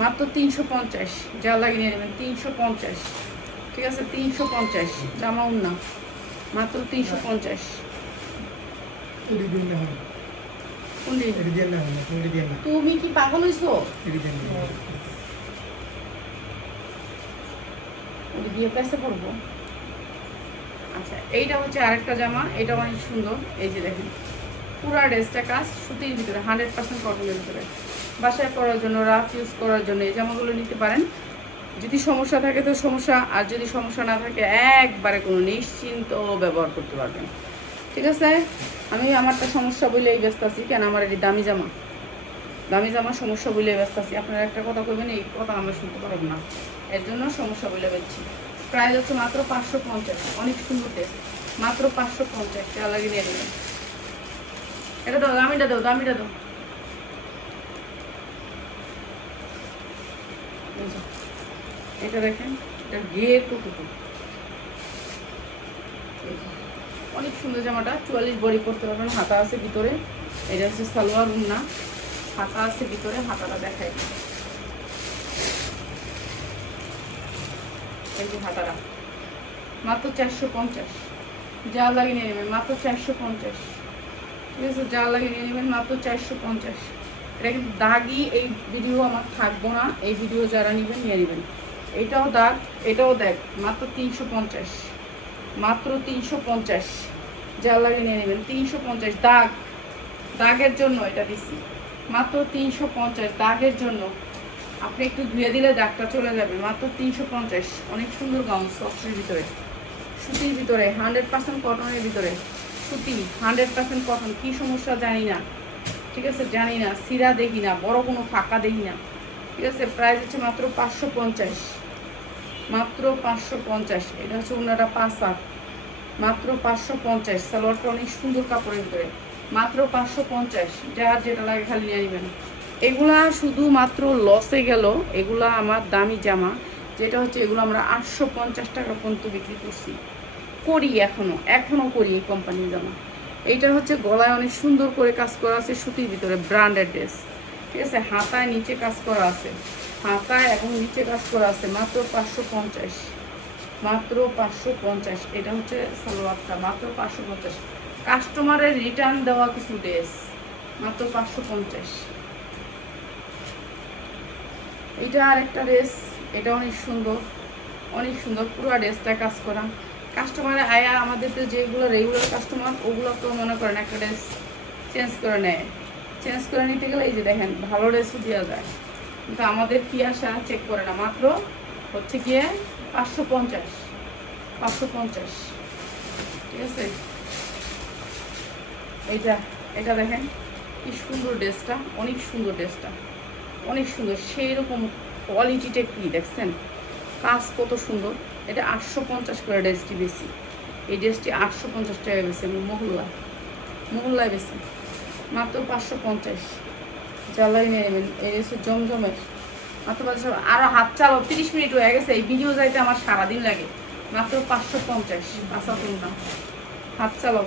মাত্র 350, যা লাগিয়ে নিয়ে নেবেন 350, ঠিক আছে। 350 জামা উন্না, মাত্র 350। তুমি কি পাগল হইছো? দিয়ে কাছে পড়বো। আচ্ছা এইটা হচ্ছে আরেকটা জামা, এটা অনেক সুন্দর। এই যে দেখেন পুরা ড্রেসটা কাজ সুতির ভিতরে, 100% কটনের ভিতরে, বাসায় পরার জন্য, রাফ ইউজ করার জন্য এই জামাগুলো নিতে পারেন। যদি সমস্যা থাকে তো সমস্যা, আর যদি সমস্যা না থাকে একবারে কোনো নিশ্চিন্ত ব্যবহার করতে পারবেন, ঠিক আছে। আমি আমারটা সমস্যা বলেই ব্যস্ত আছি, কেন আমার এটি দামি জামা, দামি জামা সমস্যা বলেই ব্যস্ত আছি। আপনারা একটা কথা কইবেন, এই কথা আমরা শুনতে পারব না, এর জন্য সমস্যা বলে বেচছি। প্রাইস হচ্ছে মাত্র 550, অনেক সুন্দর টেস্ট, মাত্র 550 টাকা লাগিয়ে নিয়ে নেবেন। এটা দাও, দামিটা দাও, দামিটা দাও। এটা দেখেন, এটা ঘের টুকু, অনেক সুন্দর জামাটা, 44 বডি করতে পারবেন, হাতা আছে ভিতরে। এটা হচ্ছে সালোয়ার উন্না, হাতা আছে ভিতরে, হাতাটা দেখাই। এই যে হাতাটা মাত্র 450, যা লাগিয়ে নিয়ে নেবেন মাত্র 450, ঠিক আছে। যা লাগিয়ে নিয়ে নেবেন মাত্র 450। এটা কিন্তু দাগি, এই ভিডিও আমার থাকবো না, এই ভিডিও যারা নেবেন নিয়ে নেবেন। এটাও দাগ, এটাও দেখ, মাত্র 350, মাত্র 350, যা লাগিয়ে নিয়ে নেবেন 350। দাগ, দাগের জন্য এটা দিচ্ছি, মাত্র 350 দাগের জন্য। আপনি একটু ধুয়ে দিলে দাগটা চলে যাবে, মাত্র 350। অনেক সুন্দর গাউন, সফটের ভিতরে, সুতির ভিতরে, 100% কটনের ভিতরে, সুতি 100% কটন। কি সমস্যা জানি না, ঠিক আছে, জানি না, সিরা দেখি না, বড় কোনো ফাঁকা দেখি না, ঠিক আছে। প্রাইস হচ্ছে মাত্র 550, মাত্র 550। এটা হচ্ছে ওনাটা 5 হাত, মাত্র 550। সালোয়ারটা অনেক সুন্দর কাপড়ের ভিতরে, মাত্র 550। যার যেটা লাগে খালি নিয়ে নেবেন। এগুলা শুধুমাত্র লসে গেল, এগুলা আমার দামি জামা, যেটা হচ্ছে এগুলো আমরা 850 টাকা পর্যন্ত বিক্রি করছি, করি এখনও করি এই কোম্পানির জামা। এইটা হচ্ছে গলায় অনেক সুন্দর করে কাজ করা আছে, সুতির ভিতরে, ব্র্যান্ডেড ড্রেস, ঠিক আছে। হাতায় নিচে কাজ করা আছে, হাতায় এবং নিচে কাজ করা আছে, মাত্র 550, মাত্র 550। এটা হচ্ছে সালোয়ারটা, মাত্র 550। কাস্টমারের রিটার্ন দেওয়া কিছু ড্রেস, মাত্র 550। এটা আর একটা ড্রেস, এটা অনেক সুন্দর, অনেক সুন্দর, পুরো ড্রেসটা কাজ করা। কাস্টমার আয়া আমাদের তো যেগুলো রেগুলার কাস্টমার, ওগুলো তো মনে করেন একটা ড্রেস চেঞ্জ করে নেয়, চেঞ্জ করে নিতে গেলে এই যে দেখেন ভালো ড্রেসও দেওয়া যায়, কিন্তু আমাদের কি আসা চেক করে না। মাত্র হচ্ছে গিয়ে 550, 550, ঠিক আছে। এইটা, এটা দেখেন কি সুন্দর ড্রেসটা, অনেক সুন্দর ড্রেসটা, অনেক সুন্দর, সেই রকম কোয়ালিটিটা কি দেখছেন, কাজ কত সুন্দর। এটা 850 করে ড্রেসটি বেশি, এই ড্রেসটি 850 টাকা বেশি, মহল্লায় বেশি, মাত্র 550। জ্বালাই নিয়ে নেবেন। এই ড্রেসের জমজমের মাত্র 500। আরও হাত চালো, 30 মিনিট হয়ে গেছে, এই ভিডিও যাইতে আমার সারাদিন লাগে, মাত্র 550। আশা করুন না, হাত চালো।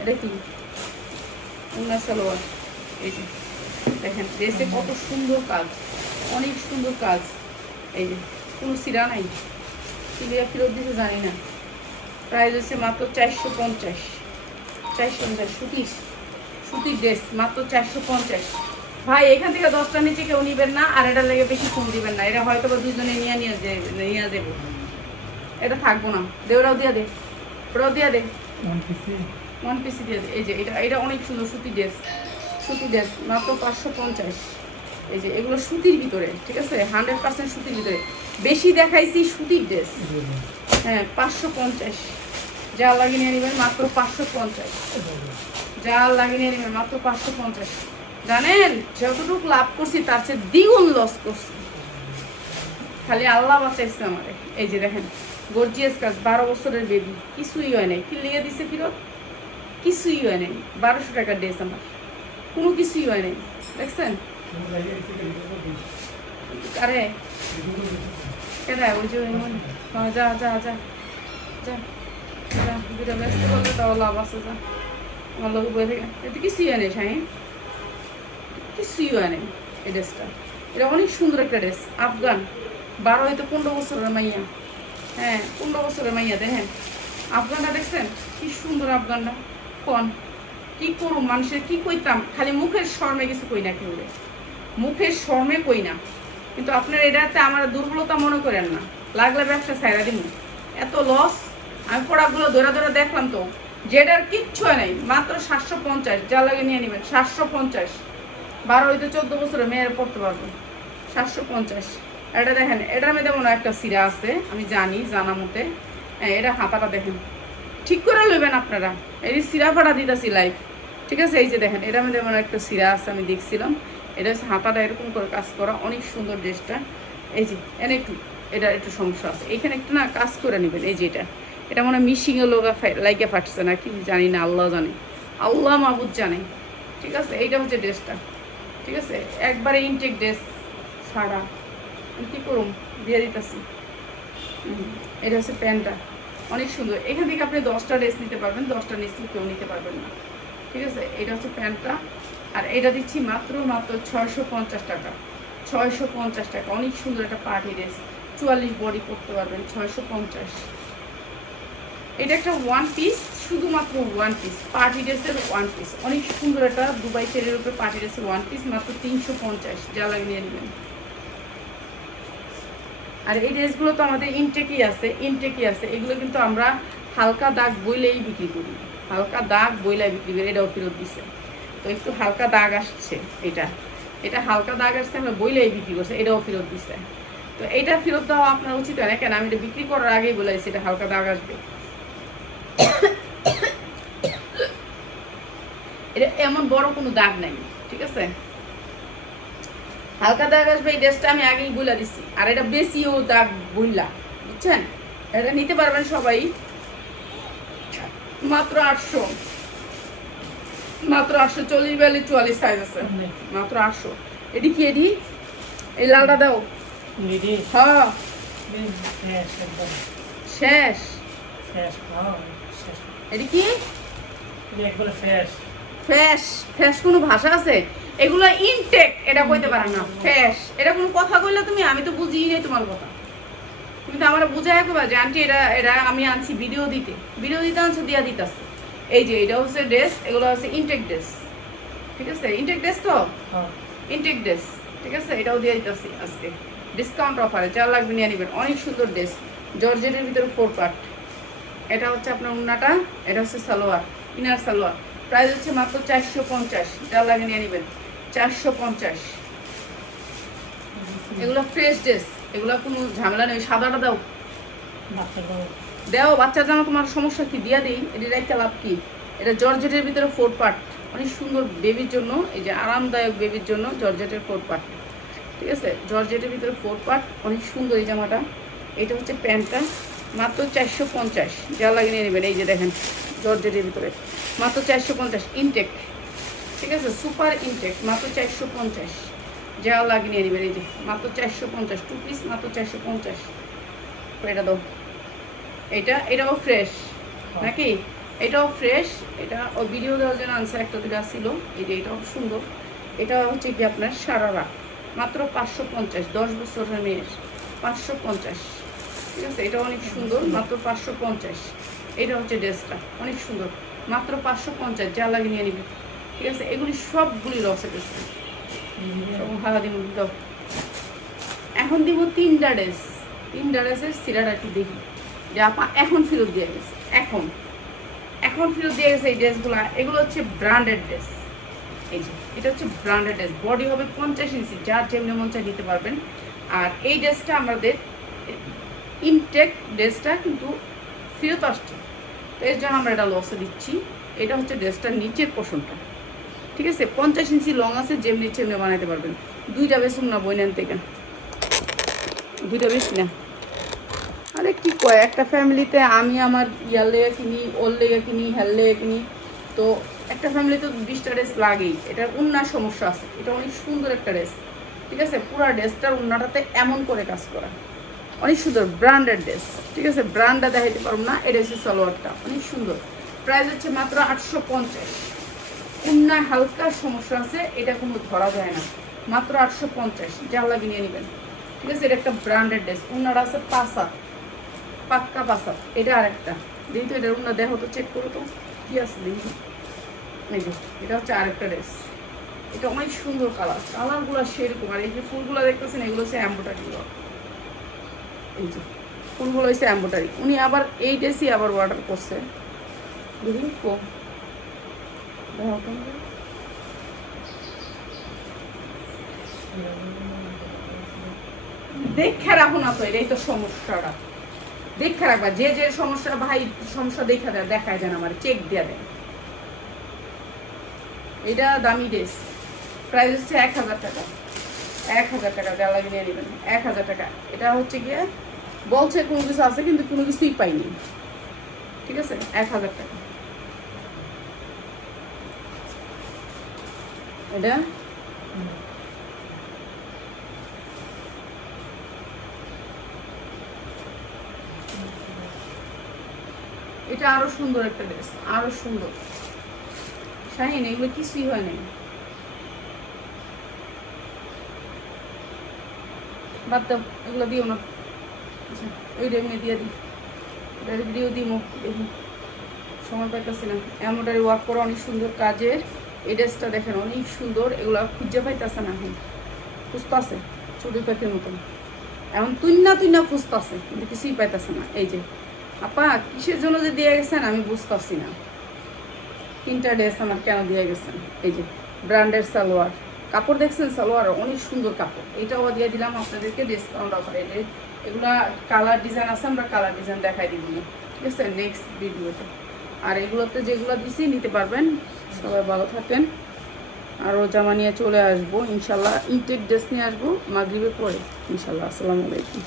এটা কি উন্না সালোয়ার, এই যে দেখেন ড্রেসে কত সুন্দর কাজ, অনেক সুন্দর কাজ। এই যে কোনো সিরা নাই, সিরিয়া ফেরত দিতে জানি না। প্রাইস হচ্ছে মাত্র 450, 450। সুতির ড্রেস মাত্র 450। ভাই এখান থেকে 10টার নিচে কেউ নিবেন না, আর এটা লেগে বেশি ফোন দিবেন না, এটা হয়তো বা দুজনে নিয়ে যাবো, এটা থাকবো না। দে ওরাও দিয়া দে, ওরাও দিয়া দে, ওয়ান পিসি দিয়ে দে। এই যে এটা অনেক সুন্দর সুতির ড্রেস, সুতির ড্রেস মাত্র 550। এই যে এগুলো সুতির ভিতরে, ঠিক আছে, 100% সুতির ভিতরে। বেশি দেখাইছি সুতির ড্রেস। হ্যাঁ 550, যা লাগিয়ে নিয়ে নেবেন মাত্র 550, যা লাগিয়ে নিয়ে নেবেন মাত্র 550। জানেন যতটুকু লাভ করছি তার চেয়ে দ্বিগুণ লস করছি, খালি আল্লাহ বাঁচাইছে আমারে। এই যে দেখেন গর্জিয়াস কাজ, 12 বছরের বেবি, কিছুই হয় নাই। কি লিগে দিছে ফিরত? কিছুই হয় নাই। 1200 টাকার ড্রেস আমার, কোনো কিছুই হয় নাই। দেখছেন? আরে কেডা ওই যে যা যা যা যা যা, দুটা ব্যস্ত করলে তাও লাভ আছে। যা আমার লোক বয়ে থেকে, এটা কিছুই হয় নাই শাহিন, কিছুই হয় নাই। এই ড্রেসটা, এটা অনেক সুন্দর একটা ড্রেস, আফগান, 12 হয়তো 15 বছরের মাইয়া। হ্যাঁ 15 বছরের মাইয়া। দেখেন আফগানটা দেখছেন কি সুন্দর আফগানটা। কোন কি করুন মানুষের কি কইতাম, খালি মুখের শর্মে কিছু কই না, কেউ মুখের শর্মে কই না। কিন্তু আপনার এটাতে আমার দুর্বলতা মনে করেন না, লাগলে ব্যবসা ছাইরা দিন। এত লস, আমি প্রোডাক্টগুলো ধরে ধরে দেখলাম তো, যেটার কিচ্ছু নেই, মাত্র 750, যা লাগে নিয়ে নেবেন 750। 12 হইতে 14 বছরের মেয়েরা পড়তে পারবো, 750। এটা দেখেন, এটার মধ্যে মনে একটা সিরা আছে, আমি জানি জানা মতে। হ্যাঁ এটা হাতাটা দেখেন, ঠিক করে লইবেন আপনারা। এই সিরা ফাটা দিতেছি লাইভ, ঠিক আছে। এই যে দেখেন এটার মধ্যে মনে একটা সিরা আছে, আমি দেখছিলাম। এটা হচ্ছে হাতাটা এরকম করে কাজ করা, অনেক সুন্দর ড্রেসটা। এই যে এনে একটু, এটা একটু সমস্যা আছে এখানে, একটু না কাজ করে নেবেন। এই যে এটা মনে হয় মিশিংয়ে লাইকে ফাটছে না কি জানি না, আল্লাহ জানে, আল্লাহ মাহবুদ জানে, ঠিক আছে। এইটা হচ্ছে ড্রেসটা, ঠিক আছে, একবারে ইনটেক ড্রেস ছাড়া। আমি কী করুন, দিয়ে দিতেছি। এটা হচ্ছে প্যান্টটা, অনেক সুন্দর। এখান থেকে আপনি 10টা ড্রেস নিতে পারবেন, 10টা নিচে কেউ নিতে পারবেন না, ঠিক আছে। এটা হচ্ছে প্যান্টটা, আর এটা দিচ্ছি মাত্র 650 টাকা, 650 টাকা। অনেক সুন্দর একটা পার্টি ড্রেস, 44 বডি করতে পারবেন, 650। এটা একটা ওয়ান পিস, শুধুমাত্র ওয়ান পিস, পার্টি ড্রেসের ওয়ান পিস, অনেক সুন্দর একটা দুবাই চেরের উপরে পার্টি ড্রেসের ওয়ান পিস, মাত্র 350, যা লাগে নিয়ে নেবেন। আর এই ড্রেসগুলো তো আমাদের ইনটেকই আছে, এগুলো কিন্তু আমরা হালকা দাগ বইলেই বিক্রি করি, হালকা দাগ বইলাই বিক্রি করি। এটাও ফেরত দিচ্ছে, তো একটু হালকা দাগ আসছে, এটা হালকা দাগ আসছে, আমরা বইলেই বিক্রি করছে, এটাও ফেরত দিচ্ছে। তো এইটা ফেরত দেওয়া আপনার উচিত হয় না, কেন আমি এটা বিক্রি করার আগেই বলেছি এটা হালকা দাগ আসবে। এটা এমন বড় কোনো দাগ নাই, ঠিক আছে, হালকা দাগ আসবে। এই ড্রেসটা আমি আগেই বলে দিছি, আর এটা বেশিও দাগ বললা, বুঝছেন। এটা নিতে পারবেন সবাই, মাত্র 800, মাত্র 800, 40, 42, 44 সাইজ আছে, মাত্র 800। এটি কি? এটি এই লালটা দাও। হ্যাঁ শেষ, এটি কি ফ্যাশ? ফ্যাশ কোনো ভাষা আছে? এগুলো ইনটেক, এটা কইতে পারে না ফ্যাশ, এটা কোনো কথা কইলে তুমি, আমি তো বুঝিই নাই তোমার কথা। তুমি তো আমার বুঝাই একবার যে আন্টি এটা আমি আনছি ভিডিও দিতে আনছো, দিয়া দিতেছে। এই যে এটা হচ্ছে ড্রেস, এগুলো হচ্ছে ইনটেক ড্রেস, ঠিক আছে, ইনটেক ড্রেস তো, ইনটেক ড্রেস, ঠিক আছে। এটাও দিয়ে দিতেছি আজকে ডিসকাউন্ট অফারে, যা লাগবে নিয়ে নেবেন। অনেক সুন্দর ড্রেস, জর্জেটের ভিতরে 4 পার্ট। এটা হচ্ছে আপনার উন্নাটা, এটা হচ্ছে সালোয়ার, ইনার সালোয়ার। প্রাইস হচ্ছে মাত্র 450, যা লাগে নিয়ে নেবেন 450। এগুলো ফ্রেশ ড্রেস, এগুলো কোনো ঝামেলা নেই। সাদাটা দাও, দেও বাচ্চার জামা, তোমার সমস্যা কি? দিয়া দিই, এটা একটা লাভ কি? এটা জর্জেটের ভিতরে 4 পার্ট, অনেক সুন্দর বেবির জন্য, এই যে আরামদায়ক বেবির জন্য জর্জেটের 4 পার্ট, ঠিক আছে। জর্জেটের ভিতরে 4 পার্ট, অনেক সুন্দর এই জামাটা। এটা হচ্ছে প্যান্টটা, মাত্র 450, যা লাগে নিয়ে নেবেন। এই যে দেখেন জর্জেটের ভিতরে মাত্র 450, ইনটেক, ঠিক আছে, সুপার ইনটেক, মাত্র 450, যা লাগে নিয়ে নেবেন। এই যে মাত্র 450, 2 পিস, মাত্র 450। এটা দাও, এটাও ফ্রেশ নাকি? এটাও ফ্রেশ, এটা ও ভিডিও দেওয়ার জন্য আনসার একটা দুটো ছিল। এই যে এটাও সুন্দর, এটা হচ্ছে কি আপনার সারারা, মাত্র 550, 10 বছরের মেয়ের, 550, ঠিক আছে। এটা অনেক সুন্দর, মাত্র 550। এটা হচ্ছে ড্রেসটা অনেক সুন্দর, মাত্র 550, যা লাগে নিয়ে নিবে। ঠিক আছে, এগুলি সবগুলি লসে গেছে। হাওয়া দিব দাও। এখন দিব 3টা ড্রেস, 3টা ড্রেসের সিরাটা একটু দেখি যে আপা এখন ফেরত দিয়ে গেছে। এখন ফেরত দিয়ে গেছে এই ড্রেসগুলো। এগুলো হচ্ছে ব্র্যান্ডেড ড্রেস। এই যে এটা হচ্ছে ব্র্যান্ডেড ড্রেস, বডি হবে 50 ইঞ্চি, যার যেমনি মন চাই নিতে পারবেন। আর এই ড্রেসটা আমাদের ইনটেক ড্রেসটা কিন্তু ফেরত আসছে, তো এর জন্য আমরা এটা লসে দিচ্ছি। এটা হচ্ছে ড্রেসটার নিচের পোর্শনটা, ঠিক আছে, 50 ইঞ্চি লং আছে, যেমনি চেমনি বানাইতে পারবেন। 2টা বেসুন না বইনেন থেকে, 2টা বেশি না। আরে কি কয়, একটা ফ্যামিলিতে আমি আমার ইয়ার লেগে কিনি, ওর লেগে কিনি, হ্যার লেগে কিনি, তো একটা ফ্যামিলিতে 20টা ড্রেস লাগেই। এটার উন্নার সমস্যা আছে। এটা অনেক সুন্দর একটা ড্রেস, ঠিক আছে, পুরো ড্রেসটার উন্নাটাতে এমন করে কাজ করা, অনেক সুন্দর ব্র্যান্ডেড ড্রেস, ঠিক আছে। ব্র্যান্ডটা দেখাইতে পারবো না। এটা হচ্ছে সালোয়ারটা, অনেক সুন্দর। প্রাইস হচ্ছে মাত্র 850। উন্না হালকা সমস্যা আছে, এটা কোনো ধরা যায় না, মাত্র 850, যা লাগে নিয়ে নেবেন, ঠিক আছে। এটা একটা ব্র্যান্ডেড ড্রেস, উন্নাটা আছে পাঁচা, পাক্কা পাঁচা। এটা আরেকটা দেখি তো, এটা উন্না দেখো তো, চেক করো তো কি আছে দেখি। এই যে এটা হচ্ছে আরেকটা ড্রেস, এটা অনেক সুন্দর কালারগুলো সেরকম। আর এই যে ফুলগুলো দেখতেছেন, এগুলো হচ্ছে এমব্রয়ডারি, এই যে ফুলগুলো হচ্ছে এমব্রয়ডারি। উনি আবার এই ড্রেসই আবার অর্ডার করছে, দেখি কম দেখে রাখো না তো, এটাই তো সমস্যাটা। দেখে রাখবা, যে যে সমস্যা ভাই সমস্যা দেখা দেয়, দেখায় যেন আমার চেক দিয়ে দেয়। এটা দামি ড্রেস, প্রাইস হচ্ছে 1000 টাকা। 1000 টাকা, যা লাগে নিয়ে নেবেন, 1000 টাকা। এটা হচ্ছে গিয়ে বলছে কোনো কিছু আছে, কিন্তু কোনো কিছুই পাইনি, ঠিক আছে। 1000 টাকা এটা। এটা আরো সুন্দর একটা ড্রেস, আরো সুন্দর। শাহিন, এগুলো কিছুই হয় নাই, বাদ দাও, এগুলো দিও না। আচ্ছা, ওইটা এমনি দিয়ে দিই, এটা ভিডিও দিব, দেখি সময় পাইতেছি না। এমব্রয়ডারি ওয়ার্ক করা অনেক সুন্দর কাজের। এই ড্রেসটা দেখেন অনেক সুন্দর। এগুলো খুঁজে পাইতেছে না, এখন খুঁজতেছে চুরি পাখির মতন, এখন তুইনা খুঁজতেছে, কিন্তু কিছুই পাইতেছে না। এই যে আপা কিসের জন্য যে দিয়ে গেছেন আমি বুঝতেছি না। 3টা ড্রেস আমার কেন দিয়ে গেছেন। এই যে ব্র্যান্ডের সালোয়ার, কাপড় দেখছেন, সালোয়ার অনেক সুন্দর কাপড়। এইটাও দিয়ে দিলাম আপনাদেরকে ডিসকাউন্ট অফারে। এগুলা কালার ডিজাইন আছে, আমরা কালার ডিজাইন দেখাই দিব, ঠিক আছে, নেক্সট ভিডিওতে। আর এগুলোতে যেগুলো দিছি নিতে পারবেন। সবাই ভালো থাকেন। আরও জামা নিয়ে চলে আসবো ইনশাল্লাহ, ইনটেক ড্রেস নিয়ে আসবো মাগরিবের পরে ইনশাল্লাহ। আসসালামু আলাইকুম।